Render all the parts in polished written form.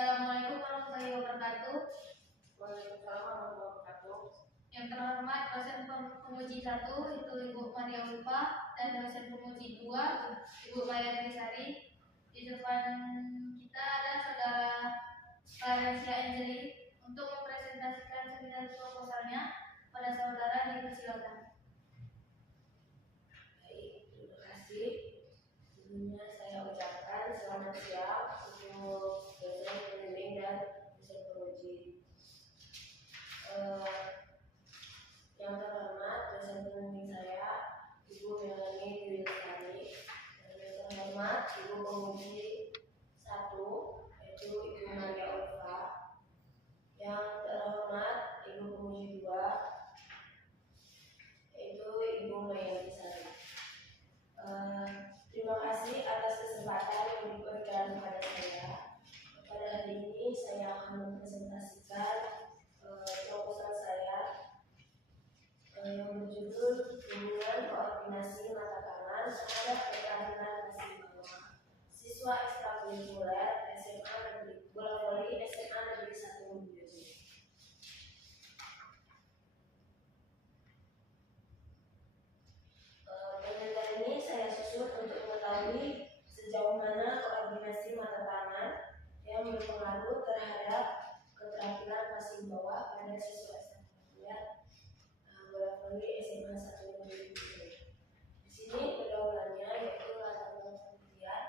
Assalamualaikum warahmatullahi wabarakatuh. Waalaikumsalam warahmatullahi wabarakatuh. Yang terhormat dosen pemuji 1 itu Ibu Maria Ulfa dan dosen pemuji 2 Ibu Maya Trisari. Di depan kita ada saudara Clarencia Angeli untuk mempresentasikan seminar proposalnya. Pada saudara dipersilakan. Baik, terima kasih. Sebelumnya saya ucapkan selamat siang untuk dosen pembimbing dan dosen pemuji. Yang terhormat dosen pembimbing saya Ibu Melanie Dwi Lestari, dan yang terhormat Ibu pemuji 1 yaitu Ibu Maria Ulfa, yang terhormat Ibu pemuji 2 yaitu Ibu Maya Trisari. Terima kasih atas kesempatan yang diberikan kepada saya. Pada hari ini saya akan mempresentasikan proposal saya yang berjudul Bimbingan Koordinasi Mata Tangan terhadap Keterampilan Pasif Bawah Siswa Ekstrakurikuler SMA Negeri Bola Voli SMA Negeri 1 Mojokerto. Penelitian ini saya susun untuk mengetahui sejauh mana koordinasi mata tangan yang berpengaruh terhadap keterampilan pasif bawah pada siswa ekstrakurikuler bola voli SMA 1 Mojokerto. Di sini pergaulannya yaitu latar belakang penelitian.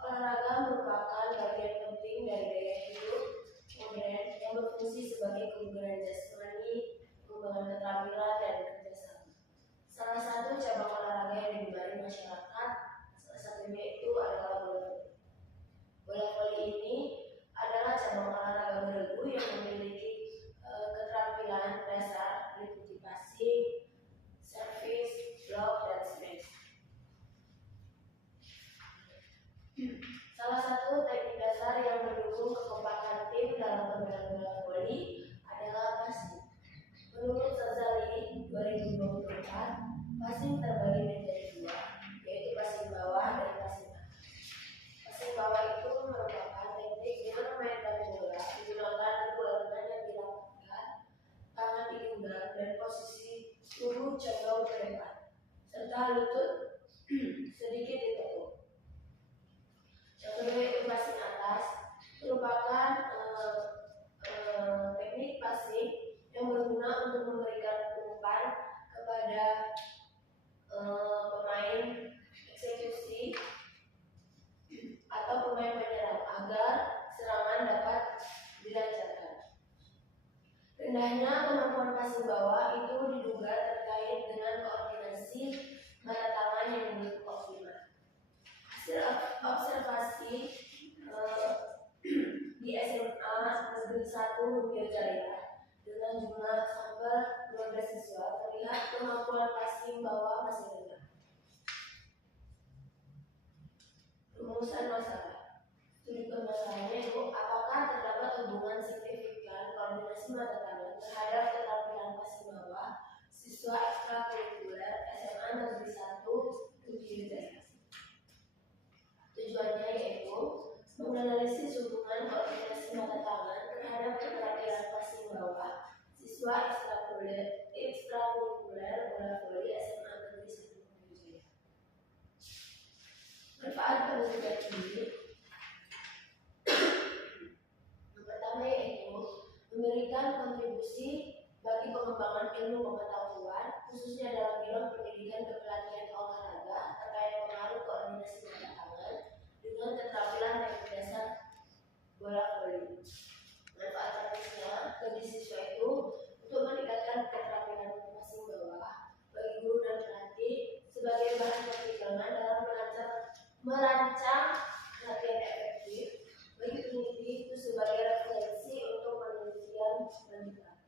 Olahraga merupakan bagian penting dari gaya hidup modern yang berfungsi sebagai kebugaran jasmani, pengembangan keterampilan dan kerjasama. Salah satu cabang olahraga yang digemari masyarakat, salah satunya itu adalah bola voli. Bola voli ini adalah cabang olahraga beregu yang memiliki keterampilan dasar meliputi passing, service, block, dan smash. Salah satu teknik dasar yang mendukung kekompakan tim dalam permainan bola voli adalah passing. Menurut Sazali 2024, passing terbagi menjadi 2, yaitu passing bawah dan passing atas. Passing bawah itu merupakan teknik dengan memainkan bola menggunakan kedua lengan yang dilapangkan, tangan diundang dan posisi tubuh condong ke depan, serta lutut sedikit ditekuk. Yang kedua itu passing atas, merupakan teknik passing yang berguna untuk memberikan umpan kepada pemain eksekusi atau pemain penyerang agar serangan dapat dilancarkan. Rendahnya kemampuan passing bawah itu diduga terkait dengan koordinasi mata tangan yang belum optimal. Hasil observasi di SMA Negeri 1 Mojokerto dengan jumlah sampel 12 siswa terlihat kemampuan passing bawah masih rendah. Rumusan masalah. Studi permasalahannya itu apakah terdapat hubungan signifikan koordinasi mata tangan terhadap keterampilan passing bawah siswa ekstrakurikuler SMA Negeri 1 Mojokerto. Tujuannya yaitu menganalisis hubungan koordinasi mata tangan terhadap keterampilan passing bawah siswa ekstrakurikuler bola voli SMA Negeri 1 Mojokerto. Manfaat penelitian ini yang pertama yaitu memberikan kontribusi bagi pengembangan ilmu pengetahuan khususnya dalam bidang pendidikan kepelatihan olahraga terkait pengaruh koordinasi mata tangan dengan keterampilan teknik dasar bola voli. Manfaat teknisnya bagi siswa itu untuk meningkatkan keterampilan passing bawah bagi guru dan pelatih sebagai bahan pertimbangan dalam merancang latihan efektif, bagi peneliti itu sebagai referensi untuk penelitian lanjutan.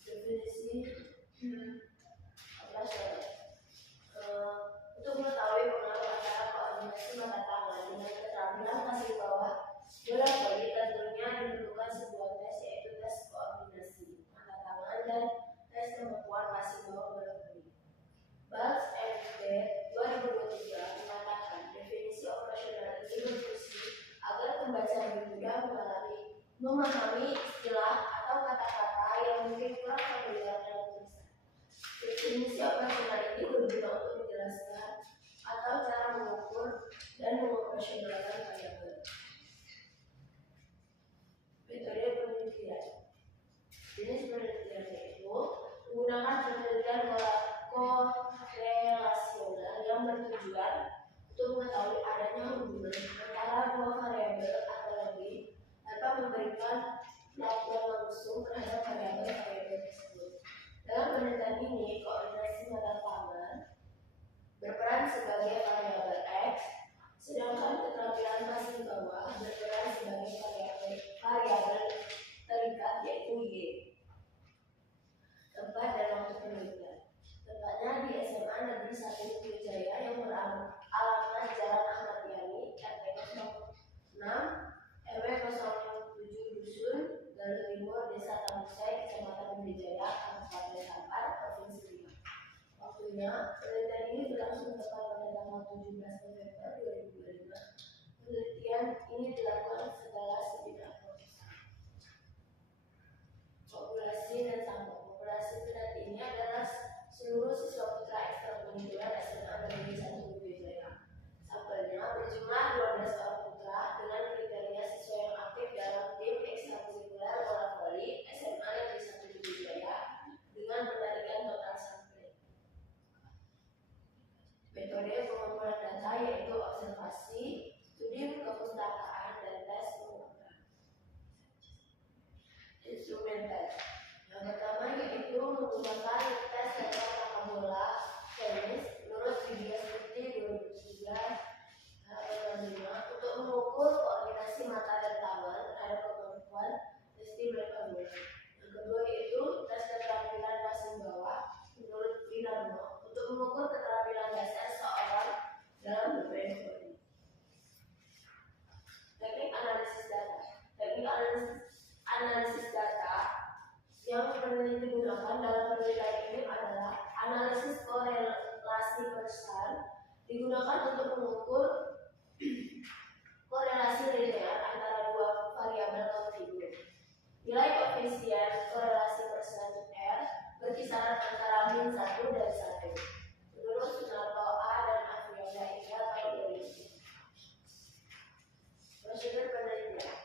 Definisi untuk mengetahui pengaruh antara koordinasi mata tangan dengan keterampilan passing bawah bola voli tentunya diperlukan sebuah tes yaitu tes koordinasi mata tangan dan tes kemampuan passing bawah bola voli. Balz and Baird 2023 mengatakan definisi operasional ini memahami istilah atau kata-kata yang mungkin kurang familiar dalam tulisan. Definisi operasional ini berguna untuk menjelaskan atau cara mengukur dan mengoperasionalkan variabel. Metode penelitian. Jenis penelitian yaitu menggunakan penelitian korelasional yang bertujuan untuk mengetahui adanya hubungan antara dua variabel atau lebih tanpa memberikan laporan langsung terhadap variabel-variabel tersebut. Dalam penelitian ini, koordinasi mata tangan berperan sebagai variabel X, sedangkan keterampilan passing bawah berperan sebagai variabel terikat yaitu Y. Tempat dan waktu penelitian. Tempatnya di SMA Negeri 1 Pidijaya yang beralamat Jalan Ahmad Yani, RT 06, RW 07 Dusun, Galuh Timur, Desa Tambusai, Kecamatan Pidijaya, Kabupaten Kampar, Provinsi Riau. Waktunya, penelitian ini berlangsung tepat pada tanggal 17 November 2025. Penelitian ini dilakukan setelah seminar proposal. Populasi dan sampel. Populasi peneliti ini adalah seluruh siswa putra ekstrakurikuler SMA Negeri 1 Pidijaya. Sampelnya berjumlah 12 orang putra dengan kriteria siswa yang aktif dalam tim ekstrakurikuler bola voli SMA Negeri 1 Pidijaya dengan penarikan total sampel. Metode pengumpulan data yaitu observasi, studi kepustakaan, dan tes pengukuran. Instrumen tes. Yang pertama yaitu menggunakan tes data tata bola tenis menurut video seperti 2017 untuk mengukur koordinasi mata dan tangan terhadap kemampuan sistem lempar bola. Yang kedua yaitu tes keterampilan passing bawah menurut Winarno untuk mengukur keterampilan dasar seorang dalam bermain voli. Teknik analisis data. Teknik analisis data yang peneliti gunakan dalam penelitian ini adalah analisis korelasi persen, digunakan untuk mengukur korelasi linear antara dua variabel kontigu. Nilai koefisien korelasi persen R berkisaran antara min 1 dan 1. Menurut Sunarto A dan Afrianda Indah tahun 2000. Prosedur penelitian.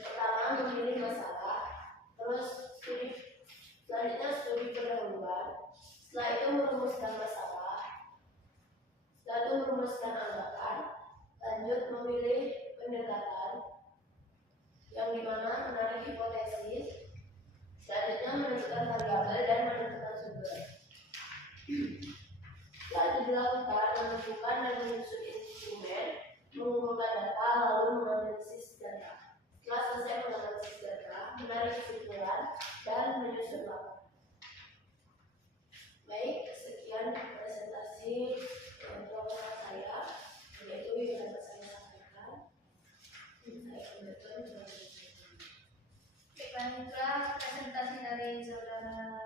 Pertama, memilih masalah, terus selanjutnya studi pendahuluan, setelah itu merumuskan masalah, setelah itu merumuskan anggapan, lanjut memilih pendekatan yang dimana menarik hipotesis, selanjutnya menentukan variabel dan menentukan sumber. Setelah itu dilakukan menentukan dan menyusun instrumen, mengumpulkan data, lalu menganalisis data. Setelah selesai menganalisis data, menarik kesimpulan, dan menyusun laporan. Baik, sekian presentasi proposal saya, yaitu yang dapat saya sampaikan. Saya kembalikan ke Baiklah, presentasi dari saudara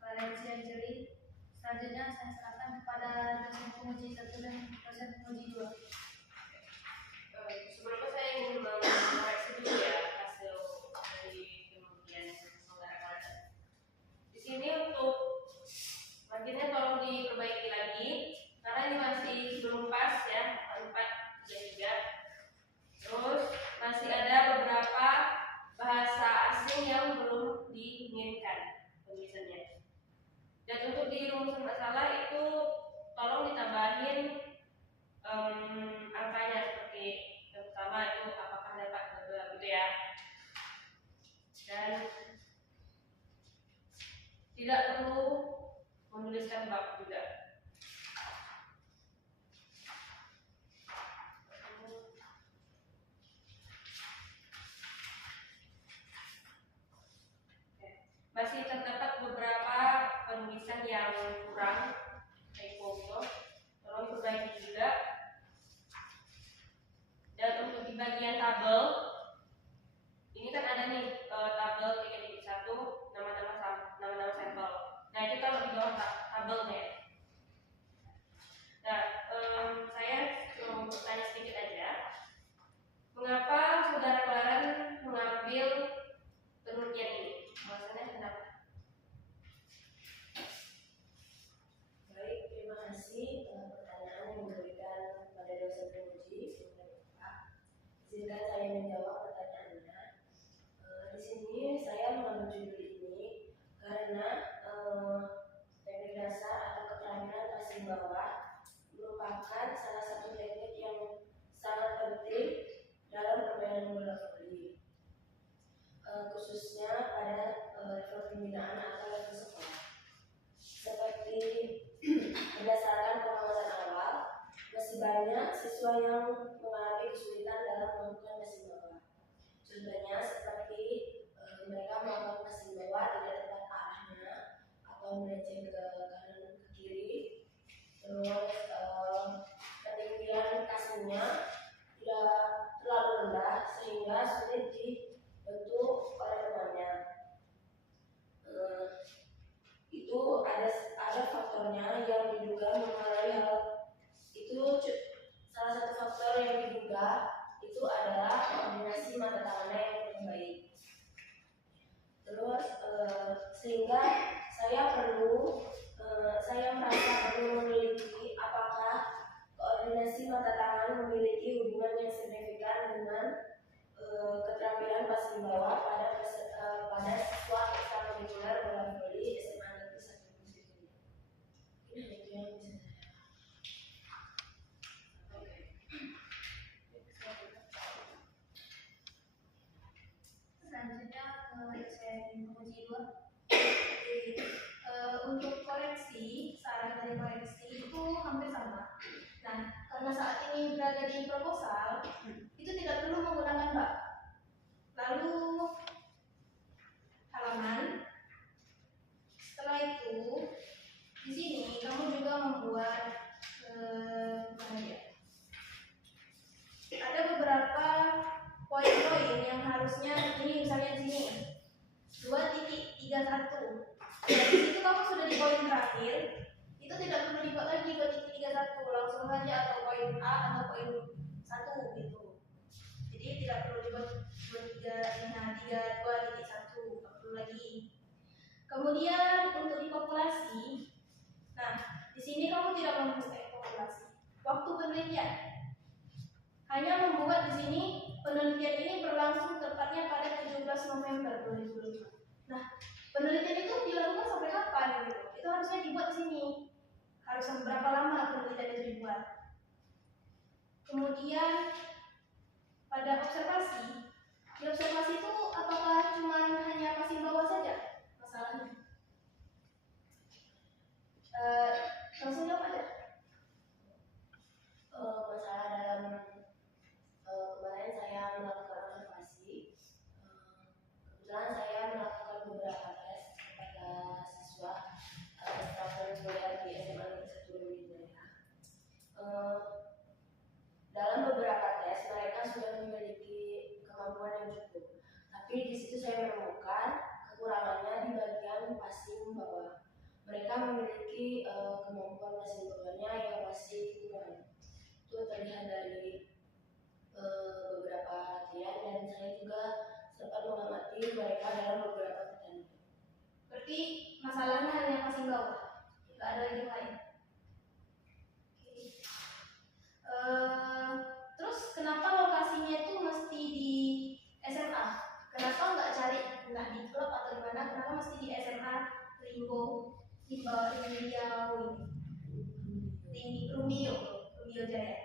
Valensi Anjeli. Selanjutnya saya serahkan kepada dosen penguji 1 dan dosen penguji 2. Sebelumnya saya ingin mengoreksi dulu ya hasil dari penelitian saudara kalian. Di sini untuk marginnya tolong diperbaiki lagi karena ini masih belum pas ya, 4 dan 3. Terus masih ada beberapa bahasa asing yang belum diinginkan penulisannya. Dan untuk di rumus masalah itu tolong ditambahin angkanya seperti yang pertama itu apakah dapat gitu ya. Dan tidak perlu menuliskan bab juga. Masih terdapat beberapa penulisan yang kurang, typo, tolong diperbaiki juga. Dan untuk di bagian tabel, ini kan ada nih tabel 3.1 nama-nama sampel. Nah itu kalau di bawah tabelnya. Nah saya mau bertanya sedikit aja, mengapa saudara Claren mengambil Izinkan saya menjawab pertanyaannya. Di sini saya mengambil judul ini karena teknik dasar atau keterampilan passing bawah merupakan salah satu teknik yang sangat penting dalam permainan bola voli, khususnya pada level pembinaan atau level sekolah. Seperti berdasarkan pengamatan awal, masih banyak siswa yang mengalami kesulitan dalam melakukan passing bawah. Contohnya seperti mereka melakukan passing bawah tidak tepat arahnya atau melenceng ke kanan ke kiri, terus ketinggian kasihnya tidak terlalu rendah sehingga sulit dibentuk oleh temannya. Itu ada faktornya yang diduga mengenai hal itu. Salah satu faktor yang diduga itu adalah koordinasi mata tangannya yang kurang baik. Terus sehingga saya merasa perlu meneliti apakah koordinasi mata tangan memiliki hubungan yang signifikan dengan keterampilan passing bawah pada siswa ekstrakurikuler bola voli SMA Negeri 1 Musik ini. Ini itu yang bisa saya. Selanjutnya saya menguji 2. Untuk koreksi, saran dari koreksi itu hampir sama. Nah, karena saat ini berada di proposal, itu tidak perlu menggunakan bab. Lalu halaman. Setelah itu, di sini kamu juga membuat ada beberapa poin-poin yang harusnya ini misalnya di sini 2.31. Di situ kamu sudah di poin terakhir, itu tidak perlu dibuat lagi 2.31, langsung saja atau poin A atau poin 1 gitu. Jadi tidak perlu dibuat 2.1, tidak perlu lagi. Kemudian untuk dipopulasi, nah di sini kamu tidak membuat populasi. Waktu penelitian hanya membuat di sini penelitian ini berlangsung tepatnya pada 17 November 2005. Nah, penelitian itu dilakukan sampai kapan gitu? Itu harusnya dibuat di sini. Harus berapa lama penelitian itu dibuat? Kemudian pada observasi, di observasi itu apakah cuma hanya passing bawah saja masalahnya? Langsung jawab aja. Masalah dalam kemarin saya melakukan observasi. Kebetulan saya melakukan beberapa tes kepada siswa ekstrakurikuler di SMA Negeri 1 Wijaya. Dalam beberapa tes mereka sudah memiliki kemampuan yang cukup, tapi di situ saya menemukan kekurangannya di bagian passing bawah. Mereka memiliki kemampuan passing bawahnya yang masih kurang. Itu terlihat dari beberapa latihan dan saya juga sempat mengamati mereka dalam beberapa pertandingan. Berarti masalahnya hanya passing bawah, tidak ada yang lain. Terus kenapa lokasinya itu mesti di SMA? Kenapa nggak cari nggak di klub atau di mana? Kenapa mesti di SMA Ringo Rumio Jaya?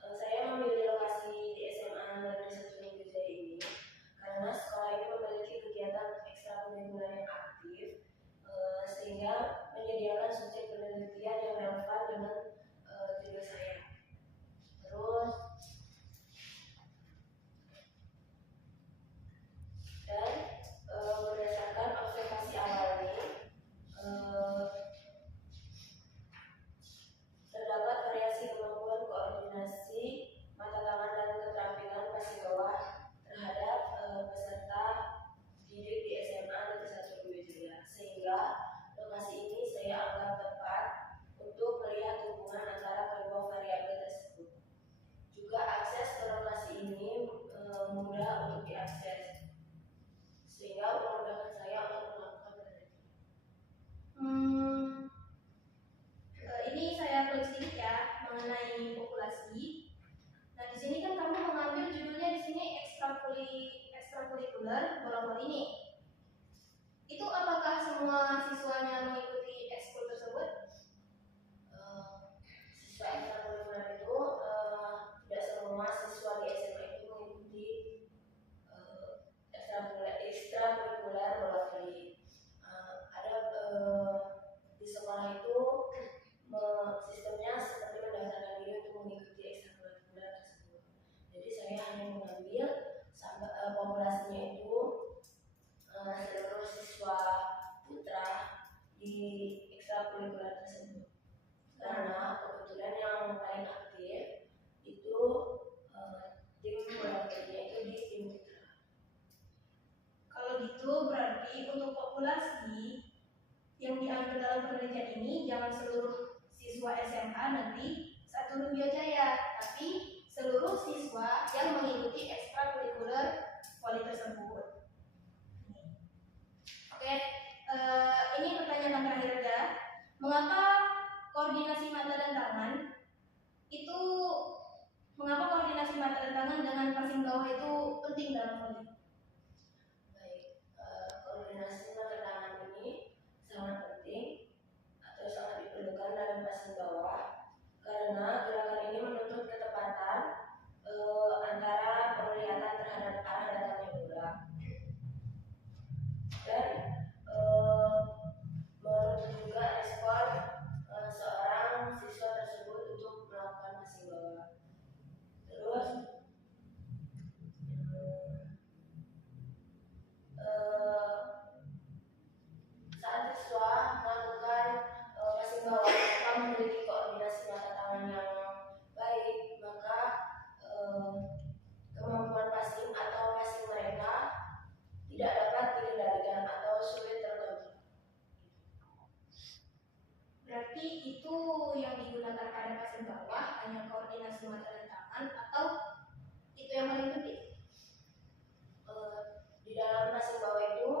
Saya memilih lokasi di SMA Negeri 1 Wijaya ini karena sekolah ini memiliki kegiatan ekstrakurikuler yang aktif ekstrakurikuler bola voli ini. Itu apakah semua siswanya mengikuti ekskul tersebut? Siswa ekstrakurikuler itu tidak semua siswa di SMA itu mengikuti ekstrakurikuler bola voli. Ada di sekolah itu sistemnya seperti mendaftarkan diri untuk mengikuti ekstrakurikuler tersebut. Jadi saya hanya mengambil populasinya itu seluruh siswa putra di ekstrakurikuler tersebut. Karena kebetulan yang paling aktif itu tim bola volinya itu di tim putra. Kalau gitu berarti untuk populasi yang diambil dalam penelitian ini jangan seluruh siswa SMA negeri 1 Lumbia Jaya, tapi seluruh siswa yang mengikuti ekstrakurikuler voli tersebut. Oke, ini pertanyaan terakhir aja. Mengapa koordinasi mata dan tangan dengan passing bawah itu penting dalam voli? Baik, koordinasi mata tangan ini sangat penting atau sangat diperlukan dalam passing bawah karena gerakan ini menuntut ketepatan antara penglihatan terhadap arah datangnya bola dan menuntut juga respon seorang siswa tersebut untuk melakukan passing bawah. Terus saat siswa melakukan passing bawah tanpa memiliki koordinasi mata tangan yang baik, maka kemampuan passing atau passing mereka tidak dapat dikendalikan atau sulit terkontrol. Berarti itu yang digunakan pada passing bawah hanya koordinasi mata dan tangan, atau itu yang paling penting? Di dalam passing bawah itu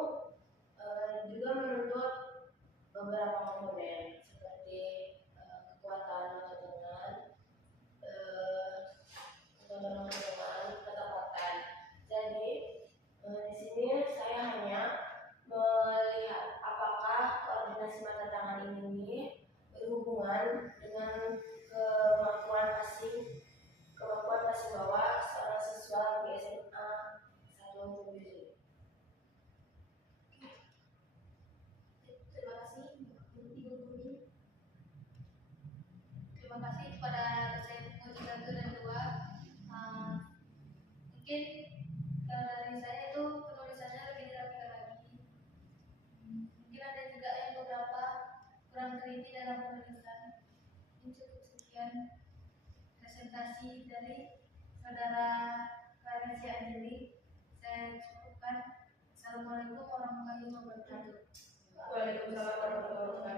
juga menuntut beberapa komponen seperti kekuatan otot tangan, ketepatan. Jadi di sini saya hanya melihat apakah koordinasi mata tangan ini berhubungan dengan kemampuan passing bawah seorang siswa di SMA 1 Lumbia. Terima kasih Ibu Guru. Terima kasih kepada dosen penguji 1 dan 2. Mungkin kalau dari saya itu penulisannya lebih dirapikan lagi. Mungkin ada juga yang beberapa kurang teliti dalam penulisan. Ini cukup sekian presentasi dari Saudara Clarence Anjeli. Saya cukupkan. Assalamualaikum warahmatullahi wabarakatuh. Waalaikumsalam warahmatullahi wabarakatuh.